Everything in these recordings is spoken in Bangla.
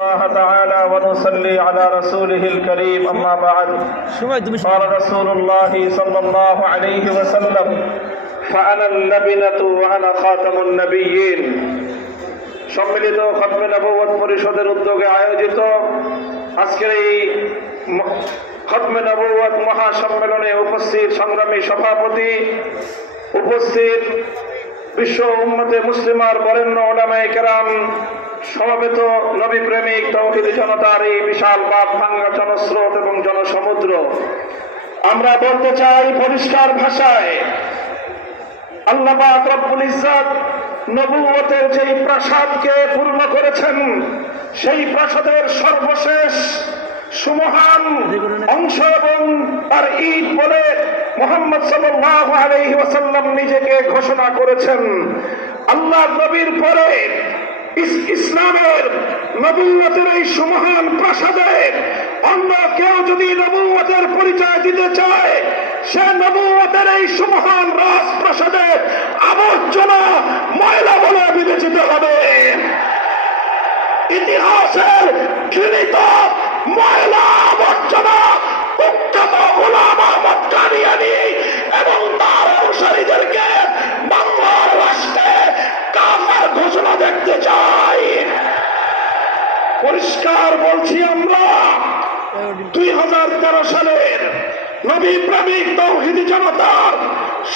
الله تعالى ونصلي على رسوله الكريم أما بعد قال رسول الله صلى الله عليه وسلم فأنا اللبنة وأنا خاتم النبيين সম্মিলিত খতমে নবুয়ত পরিষদের উদ্যোগে আয়োজিত আজকের এই খতমে নবুয়ত মহাসম্মেলনে উপস্থিত সংগ্রামী সভাপতি, উপস্থিত বিশ্ব উম্মতে মুসলিমার বরেণ্য উলামায়ে কেরাম, সমবেত নবী প্রেমিক তাওহীদি জনতার এই বিশাল বাঁধ ভাঙ্গা জনস্রোত এবং জনসমুদ্র, আমরা বলতে চাই পরিষ্কার ভাষায়, আল্লাহ পাক রব্বুল ইজ্জত নবুয়তের যেই প্রাসাদকে পূর্ণ করেছেন, সেই প্রাসাদের সর্বশেষ সুমহান অংশ এবং তার ঈদ বলে মুহাম্মদ সাল্লাল্লাহু আলাইহি ওয়াসাল্লাম নিজেকে ঘোষণা করেছেন। আল্লাহ নবীর পরে ইসলামের নবুয়তের এই সুমহান প্রাসাদে অন্য কেউ যদি নবুয়তের পরিচয় দিতে চায়, সে নবুয়তের এই সুমহান রাজপ্রাসাদে আবর্জনা ময়লা বলে বিবেচিত হবে। ইতিহাসের ঘৃণিত ময়লা আবর্জনা কুখ্যাত গোলাম আহমদ কাদিয়ানী এবং তার অনুসারীদেরকে বাংলার রাষ্ট্রে কাফের ঘোষণা দেখতে চাই। পরিষ্কার বলছি, আমরা 2013 সালের নবী প্রেমিক তাওহীদি জনতার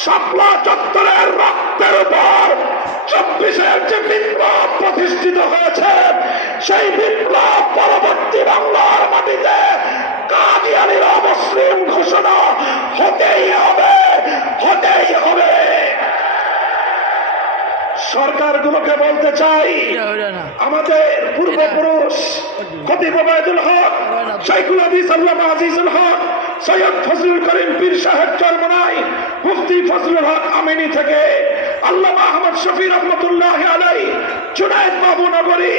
শাপলা চত্বরের রক্তের উপর 24-এর যে বিপ্লব প্রতিষ্ঠিত হয়েছে, সেই বিপ্লব পরবর্তী বাংলার মাটিতে কাদিয়ানীর অমুসলিম ঘোষণা হতেই হবে, হতেই হবে। সরকারগুলোকে বলতে চাই, আমাদের পূর্বপুরুষ খতিব ওবায়দুল হক, শাইখুল হাদিস আল্লামা আজিজুল হক, সৈয়দ ফজলুল করিম পীর সাহেব চরমনাই, মুফতি ফজলুল হক আমিনী থেকে আল্লামা আহমদ শফি রহমতুল্লাহ আলাইহি, জুনায়েদ বাবু নগরী,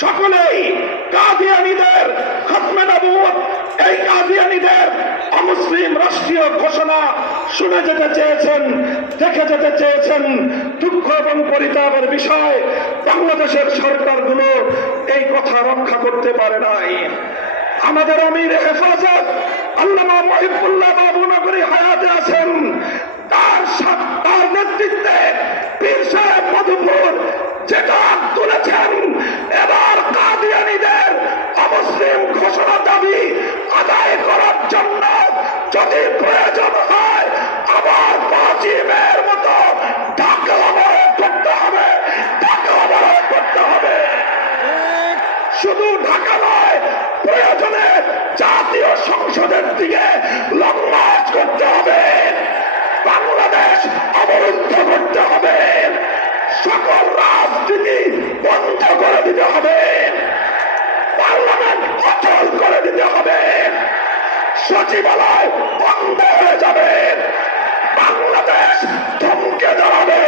সকলেই কাদিয়ানীদের খতমে নবুয়ত, এই কাদিয়ানীদের অমুসলিম রাষ্ট্রীয় ঘোষণা শুনে যেতে চেয়েছেন, দেখে যেতে চেয়েছেন। দুঃখ এবং পরিতাপের বিষয়, বাংলাদেশের সরকারগুলো এই কথা রক্ষা করতে পারে নাই। আমাদের আমির হেফাজত আল্লামা মহিবুল্লাহ বাবু নগরী হায়াতে আছেন, তার নেতৃত্বে পীর সাহেব মধুপুর যেটা তুলেছেন, এবার কাদিয়ানীদের অমুসলিম ঘোষণা দাবি আদায় করার জন্য যদি প্রয়োজন হয় আবার 5 মের মতো ঢাকা অবরোধ করতে হবে, ঢাকা অবরোধ করতে হবে। শুধু ঢাকা নয়, প্রয়োজনে জাতীয় সংসদের দিকে লং মার্চ করতে হবে, বাংলাদেশ অবরুদ্ধ করতে হবে, সকল রাজনীতি বন্ধ করে দিতে হবে, পার্লামেন্ট অচল করে দিতে হবে, সচিবালয় বন্ধ হয়ে যাবে, বাংলাদেশ থমকে দাঁড়াবে।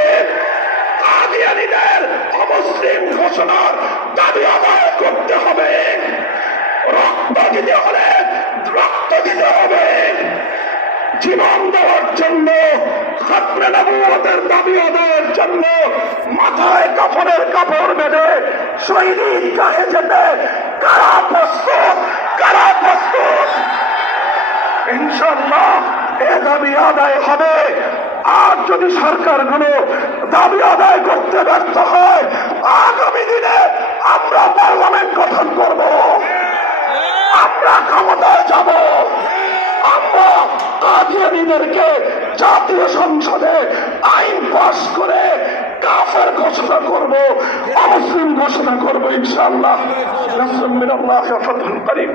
কাদিয়ানীদের অমুসলিম ঘোষণার দাবি আদায় করতে হবে। রক্ত দিতে হলে রক্ত দিতে হবে। জীবন দেওয়ার জন্য, খতমে নবুয়তের দাবি আদায়ের জন্য মাথায় কাফনের কাপড় বেঁধে শহীদ গায়ে যেতে কারা প্রস্তুত, কারা প্রস্তুত? ইনশাআল্লাহ এ দাবি আদায় হবে। আর যদি সরকারগুলো দাবি আদায় করতে ব্যর্থ হয়, আগামী দিনে আমরা পার্লামেন্ট গঠন করব, আমরা ক্ষমতায় যাব, আমরা কাদিয়ানীদেরকে জাতীয় সংসদে আইন পাস করে কাফের ঘোষণা করব, অমুসলিম ঘোষণা করব ইনশাআল্লাহ। নাসরুম মিনাল্লাহি ওয়া ফাতহুন করিম।